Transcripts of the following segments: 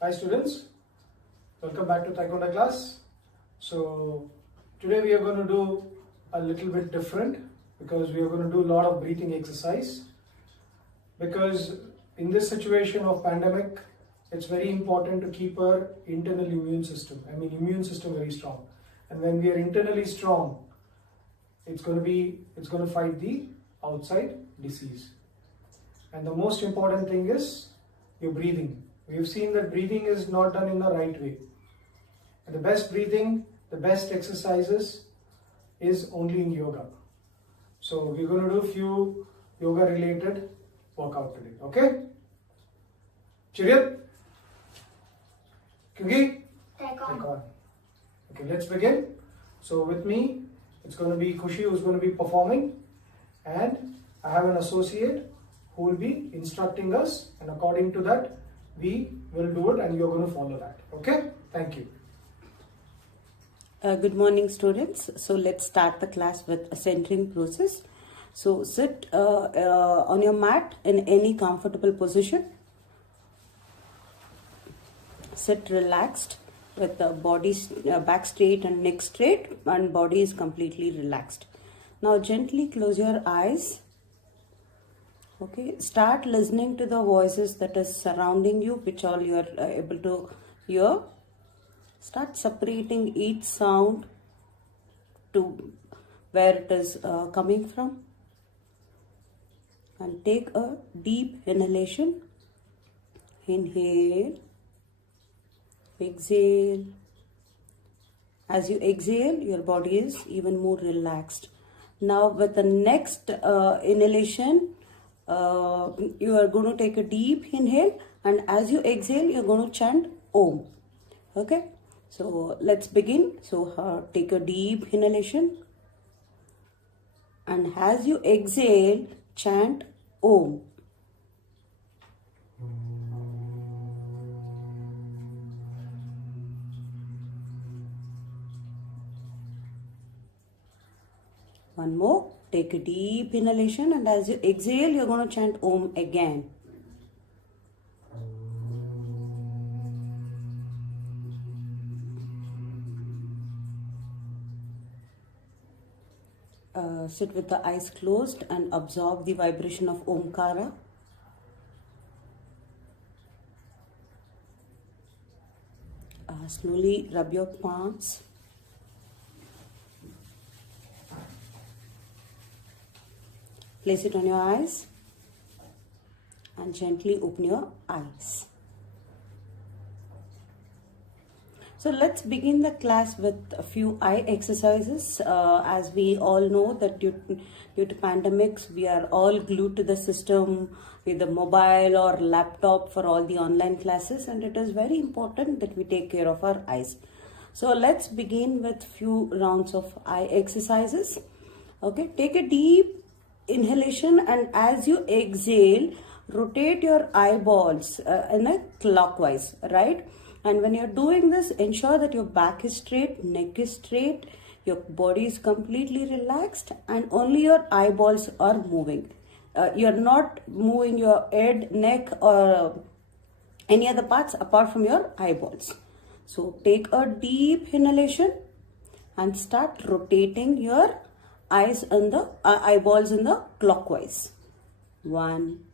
Hi students, welcome back to Taekwondo class. So today we are going to do a little bit different because we are going to do a lot of breathing exercise, because in this situation of pandemic it's very important to keep our internal immune system, immune system very strong. And when we are internally strong, it's going to fight the outside disease. And the most important thing is your breathing. We've seen that breathing is not done in the right way. And the best breathing, the best exercises is only in yoga. So we're going to do a few yoga related workout today. Okay? Cheer up. Kyunki? Take on. Okay, let's begin. So with me, it's going to be Kushi who's going to be performing, and I have an associate who will be instructing us, and according to that we will do it and you're going to follow that. Okay? Thank you. Good morning students. So let's start the class with a centering process. So sit on your mat in any comfortable position. Sit relaxed with the body back straight and neck straight, and body is completely relaxed. Now gently close your eyes. Okay, start listening to the voices that is surrounding you, which all you are able to hear. Start separating each sound to where it is coming from, and take a deep inhalation. Inhale, exhale. As you exhale, your body is even more relaxed. Now with the next inhalation, you are going to take a deep inhale, and as you exhale, you're going to chant Om. Okay, so let's begin. So take a deep inhalation, and as you exhale, chant Om. One more. Take a deep inhalation, and as you exhale, you're going to chant Om again. Sit with the eyes closed and absorb the vibration of Omkara. Slowly rub your palms. Place it on your eyes and gently open your eyes. So let's begin the class with a few eye exercises. As we all know that due to pandemics, we are all glued to the system with a mobile or laptop for all the online classes, and it is very important that we take care of our eyes. So let's begin with few rounds of eye exercises. Okay, take a deep inhalation, and as you exhale, rotate your eyeballs in a clockwise, right? And when you're doing this, ensure that your back is straight, neck is straight, your body is completely relaxed, and only your eyeballs are moving. You're not moving your head, neck, or any other parts apart from your eyeballs. So take a deep inhalation and start rotating your eyes and the eyeballs in the clockwise. 1.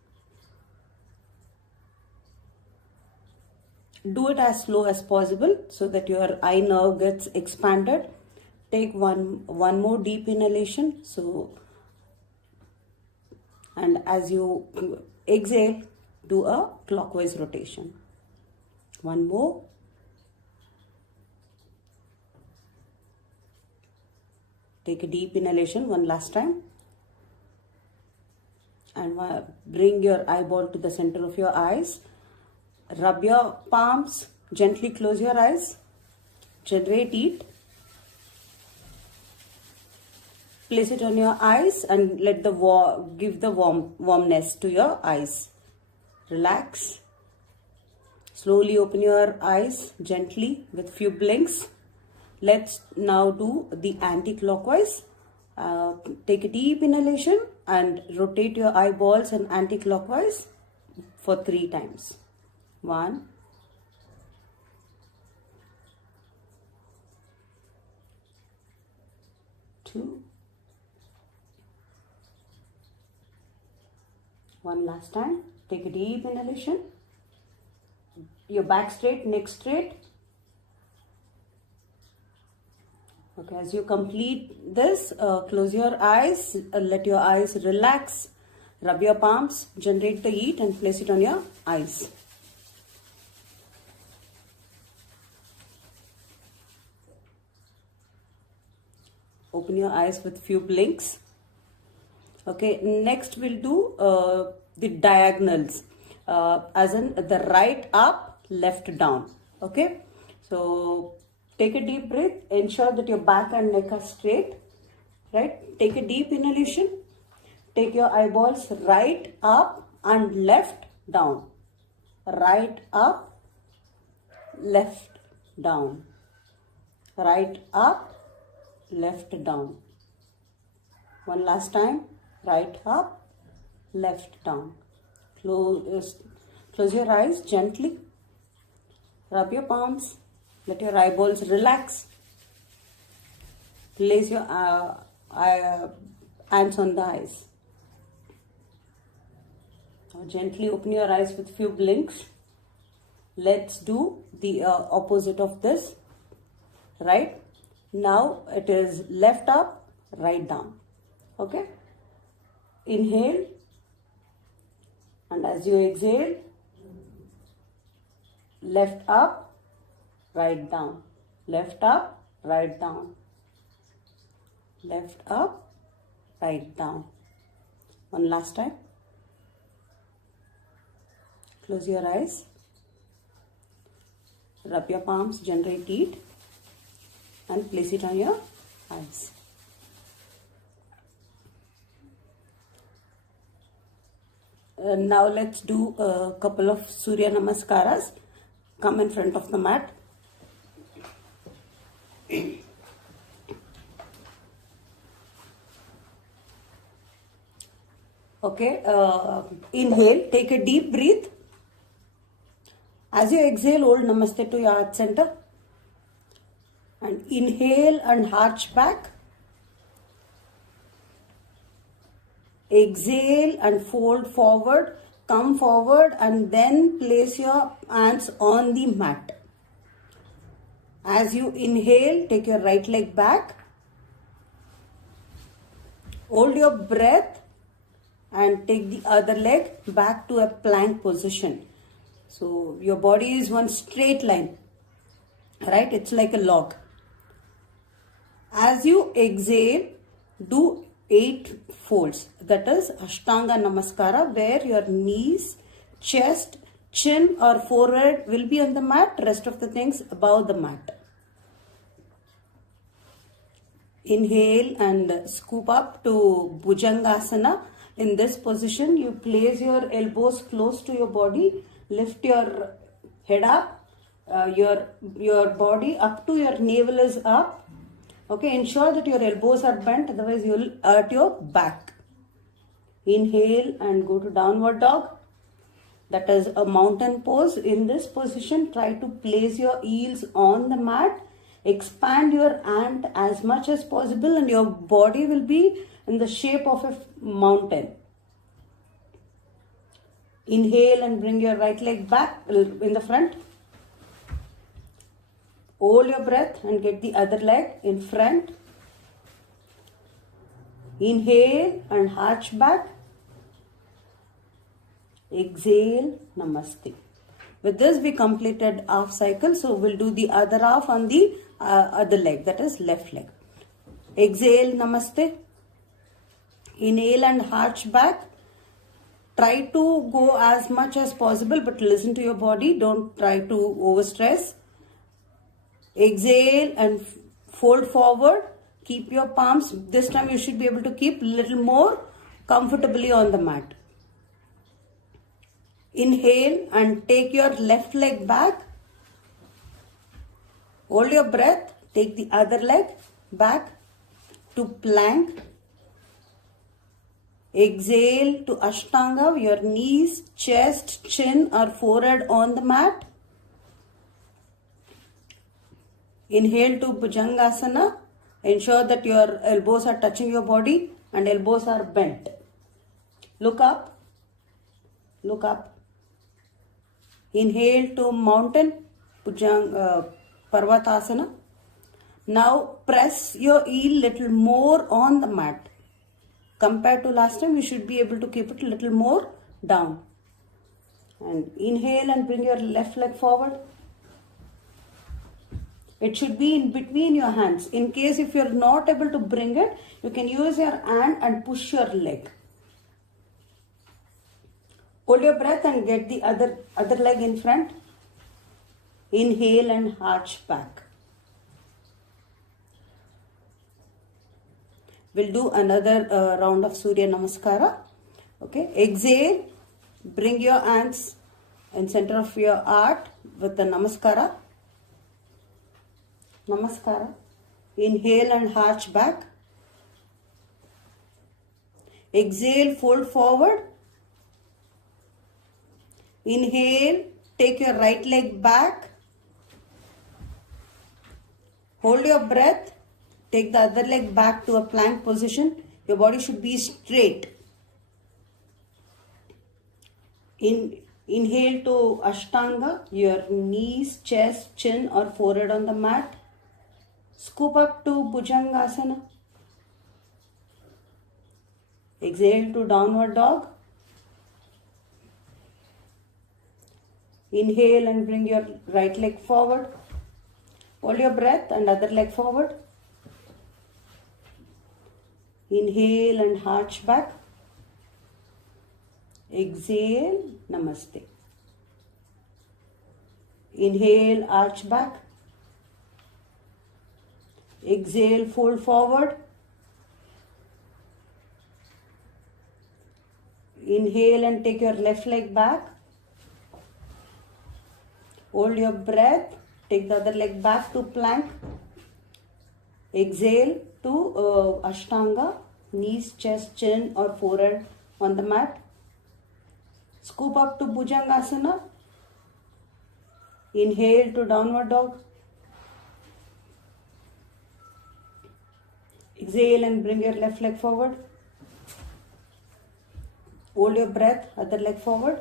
Do it as slow as possible so that your eye nerve gets expanded. Take one more deep inhalation. And as you exhale, do a clockwise rotation. One more. Take a deep inhalation one last time. And bring your eyeball to the center of your eyes. Rub your palms, gently close your eyes, generate heat, place it on your eyes and let give the warmness to your eyes. Relax. Slowly open your eyes gently with few blinks. Let's now do the anti-clockwise. Take a deep inhalation and rotate your eyeballs and anti-clockwise for 3 times. 1, One last time. Take a deep inhalation. Your back straight, neck straight. Okay, as you complete this, close your eyes, let your eyes relax. Rub your palms, generate the heat and place it on your eyes. Open your eyes with few blinks. Okay, next we'll do the diagonals, as in the right up, left down. Okay, so take a deep breath, ensure that your back and neck are straight. Right, take a deep inhalation, take your eyeballs right up and left down. Right up, left down. Right up, left down. One last time. Right up, left down. Close your eyes gently. Rub your palms. Let your eyeballs relax. Place your hands on the eyes. Now gently open your eyes with few blinks. Let's do the opposite of this. Right? Now it is left up, right down. Okay? Inhale, and as you exhale, left up, right down, left up, right down, left up, right down. One last time. Close your eyes, rub your palms, generate heat and place it on your eyes. Now let's do a couple of Surya Namaskaras. Come in front of the mat. Okay, inhale, take a deep breath. As you exhale, hold Namaste to your heart center. And inhale and arch back. Exhale and fold forward, come forward and then place your hands on the mat. As you inhale, take your right leg back. Hold your breath and take the other leg back to a plank position. So your body is one straight line, right? It's like a log. As you exhale, do 8 folds. That is Ashtanga Namaskara, where your knees, chest, chin or forehead will be on the mat, rest of the things above the mat. Inhale and scoop up to Bhujangasana. In this position, you place your elbows close to your body, lift your head up, your body up to your navel is up. Okay, ensure that your elbows are bent, otherwise you will hurt your back. Inhale and go to downward dog. That is a mountain pose. In this position, try to place your heels on the mat. Expand your hand as much as possible and your body will be in the shape of a mountain. Inhale and bring your right leg back in the front. Hold your breath and get the other leg in front. Inhale and arch back. Exhale, Namaste. With this we completed half cycle. So we'll do the other half on the other leg, that is left leg. Exhale, Namaste. Inhale and arch back. Try to go as much as possible, but listen to your body. Don't try to overstress. Exhale and fold forward. Keep your palms. This time you should be able to keep little more comfortably on the mat. Inhale and take your left leg back. Hold your breath. Take the other leg back to plank. Exhale to Ashtanga. Your knees, chest, chin or forehead on the mat. Inhale to Bhujangasana. Ensure that your elbows are touching your body and elbows are bent. Look up. Look up. Inhale to mountain, Parvatasana. Now press your heel little more on the mat. Compared to last time, you should be able to keep it a little more down. And inhale and bring your left leg forward. It should be in between your hands. In case if you're not able to bring it, you can use your hand and push your leg. Hold your breath and get the other leg in front. Inhale and arch back. We'll do another round of Surya Namaskara. Okay. Exhale. Bring your hands in center of your heart with the Namaskara. Namaskara. Inhale and arch back. Exhale, fold forward. Inhale, take your right leg back. Hold your breath. Take the other leg back to a plank position. Your body should be straight. Inhale to Ashtanga. Your knees, chest, chin or forehead on the mat. Scoop up to Bhujangasana. Exhale to Downward Dog. Inhale and bring your right leg forward. Hold your breath and other leg forward. Inhale and arch back. Exhale, Namaste. Inhale, arch back. Exhale, fold forward. Inhale and take your left leg back. Hold your breath. Take the other leg back to plank. Exhale to Ashtanga. Knees, chest, chin or forehead on the mat. Scoop up to Bhujangasana. Inhale to Downward Dog. Exhale and bring your left leg forward. Hold your breath, other leg forward.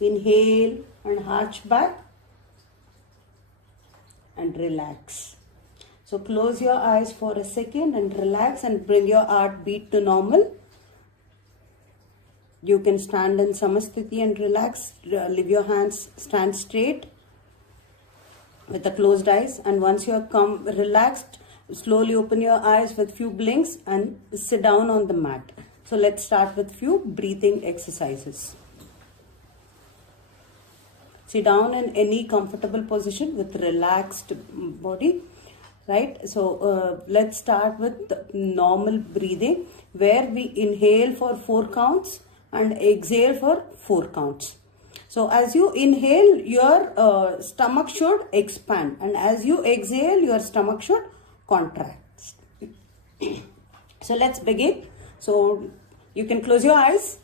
Inhale and arch back and relax. So close your eyes for a second and relax and bring your heartbeat to normal. You can stand in Samasthiti and relax. Leave your hands, stand straight with the closed eyes. And once you have come relaxed, slowly open your eyes with few blinks and sit down on the mat. So let's start with few breathing exercises. Sit down in any comfortable position with relaxed body. Right? So let's start with normal breathing where we inhale for 4 counts and exhale for 4 counts. So as you inhale, your stomach should expand, and as you exhale, your stomach should contract. So let's begin. So you can close your eyes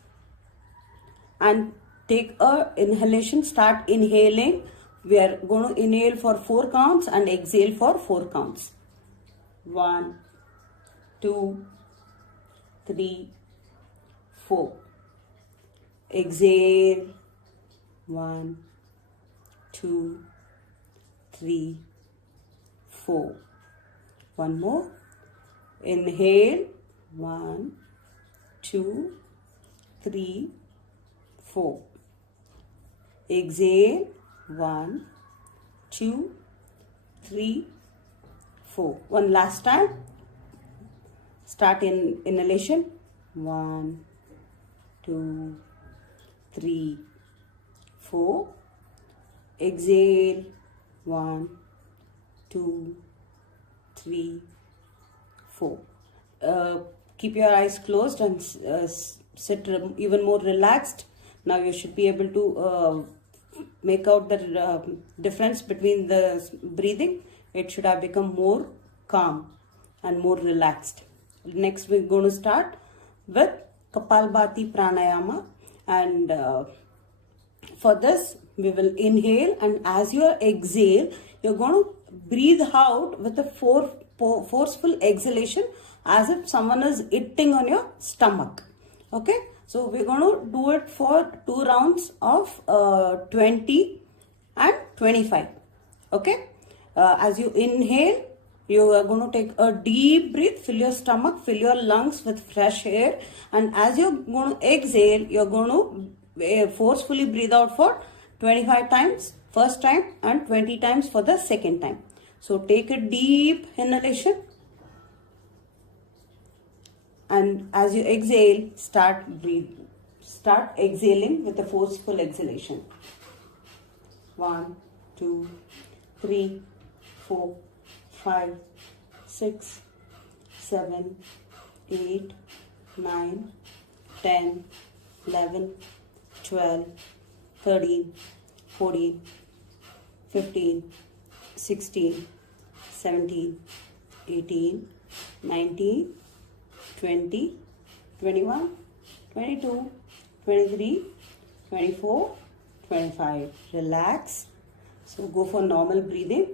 and take a inhalation. Start inhaling. We are going to inhale for 4 counts and exhale for 4 counts. 1, 2, 3, 4. Exhale. 1, 2, 3, 4. One more. Inhale. 1, 2, 3, 4. Exhale. 1, 2, 3, 4. One last time. Start in inhalation. 1, 2, 3, 4. Exhale. 1, 2, 3, 4. Keep your eyes closed and sit even more relaxed. Now you should be able to make out the difference between the breathing. It should have become more calm and more relaxed. Next we're going to start with Kapalbhati Pranayama, and for this we will inhale, and as you exhale you're going to breathe out with a forceful exhalation as if someone is hitting on your stomach. Okay, So we're going to do it for 2 rounds of 20 and 25. Okay. As you inhale, you are going to take a deep breath, fill your stomach, fill your lungs with fresh air, and as you're going to exhale, you're going to forcefully breathe out for 25 times first time and 20 times for the second time. So take a deep inhalation, and as you exhale, start exhaling with a forceful exhalation. 1, 2, 3, 4, 5, 6, 7, 8, 9, 10, 11, 12, 13, 14, 15, 16, 17, 18, 19, 20, 21, 22, 23, 24, 25. Relax. So go for normal breathing.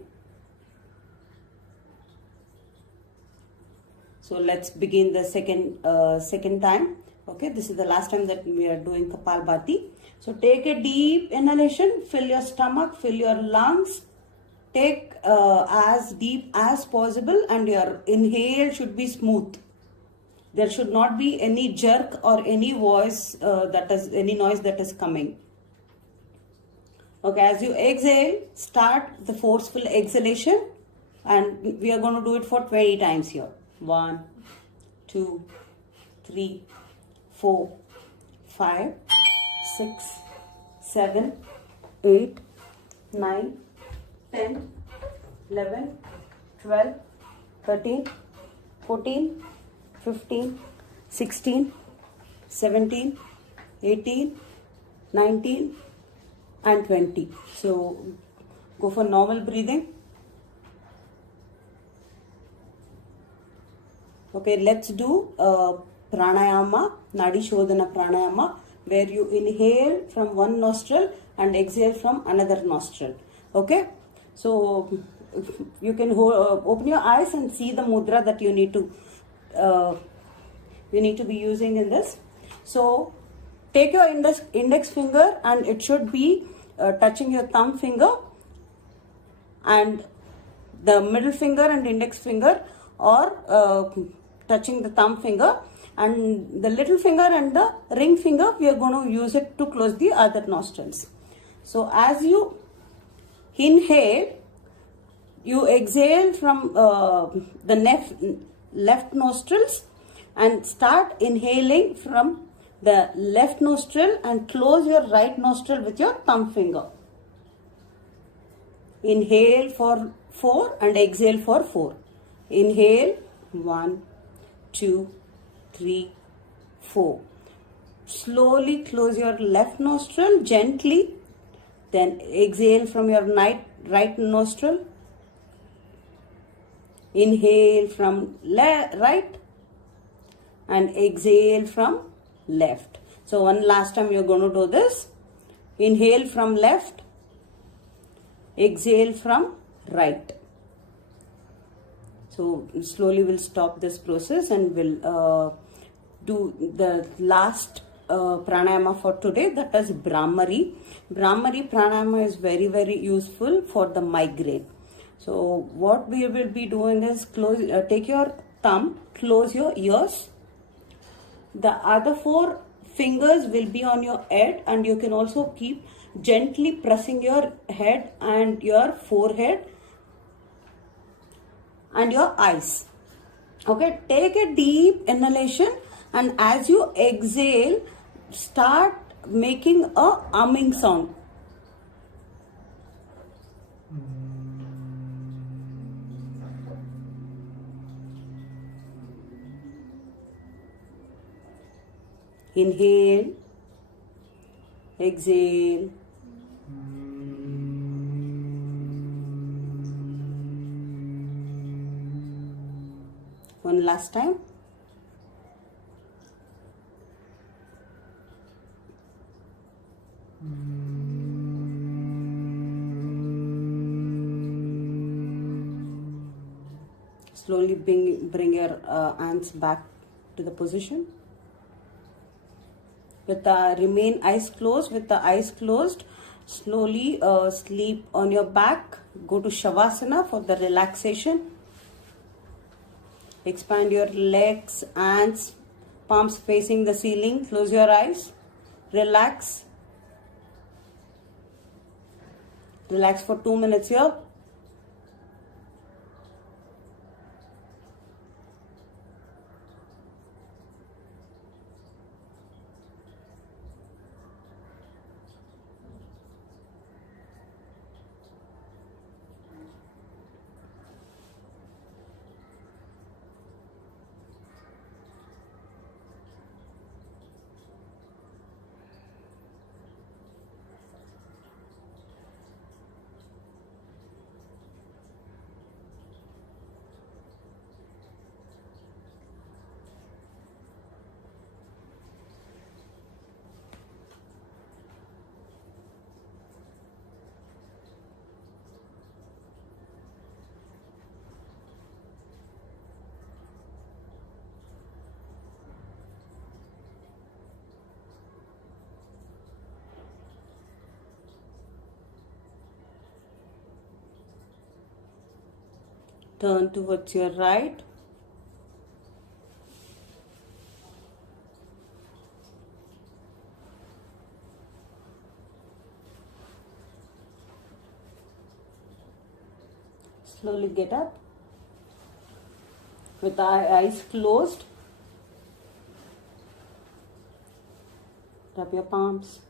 So let's begin the second time. Okay, this is the last time that we are doing Kapalbhati. So take a deep inhalation, fill your stomach, fill your lungs. Take as deep as possible, and your inhale should be smooth. There should not be any jerk or any noise that is coming. Okay, as you exhale, start the forceful exhalation, and we are going to do it for 20 times here. 1, 2, 3, 4, 5, 6, 7, 8, 9, 10, 11, 12, 13, 14, 15, 16, 17, 18, 19, and 20. So go for normal breathing. Okay, let's do pranayama, Nadi Shodhana pranayama, where you inhale from one nostril and exhale from another nostril. Okay, so you can open your eyes and see the mudra that you need to be using in this. So take your index finger, and it should be touching your thumb finger, and the middle finger and index finger are touching the thumb finger, and the little finger and the ring finger, we are going to use it to close the other nostrils. So as you inhale, you exhale from the left nostrils and start inhaling from the left nostril, and close your right nostril with your thumb finger. Inhale for 4 and exhale for 4. Inhale 1, 2, 3, 4. Slowly close your left nostril gently. Then exhale from your right nostril. Inhale from right and exhale from left. So one last time you're going to do this. Inhale from left, exhale from right. So slowly we'll stop this process, and we'll do the last pranayama for today, that is Brahmari. Brahmari pranayama is very, very useful for the migraine. So what we will be doing is take your thumb, close your ears. The other 4 fingers will be on your head, and you can also keep gently pressing your head and your forehead and your eyes. Okay, take a deep inhalation, and as you exhale, start making a humming sound. Inhale, exhale. One last time. Slowly bring your hands back to the position. with the remain eyes closed. With the eyes closed, slowly sleep on your back. Go to Shavasana for the relaxation. Expand your legs, hands, palms facing the ceiling. Close your eyes. Relax. Relax for 2 minutes here. Turn towards your right. Slowly get up. With the eyes closed, rub your palms.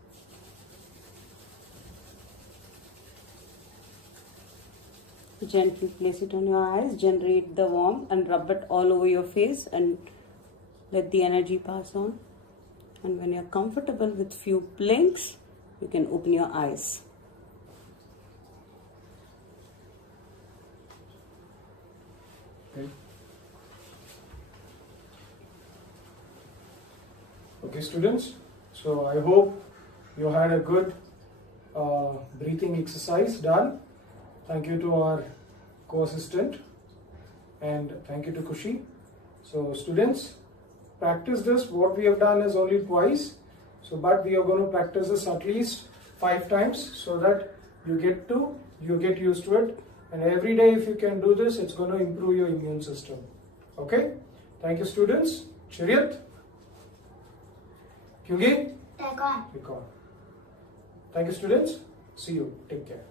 Gently place it on your eyes, generate the warmth and rub it all over your face and let the energy pass on. And when you're comfortable with few blinks, you can open your eyes. Okay, students, so I hope you had a good breathing exercise done. Thank you to our co-assistant and thank you to Kushi. So students, practice this. What we have done is only twice, but we are going to practice this at least 5 times so that you get used to it, and every day if you can do this, it's going to improve your immune system. Okay, thank you students. Chiriyat Kyungi? Take on. Thank you students. See you. Take care.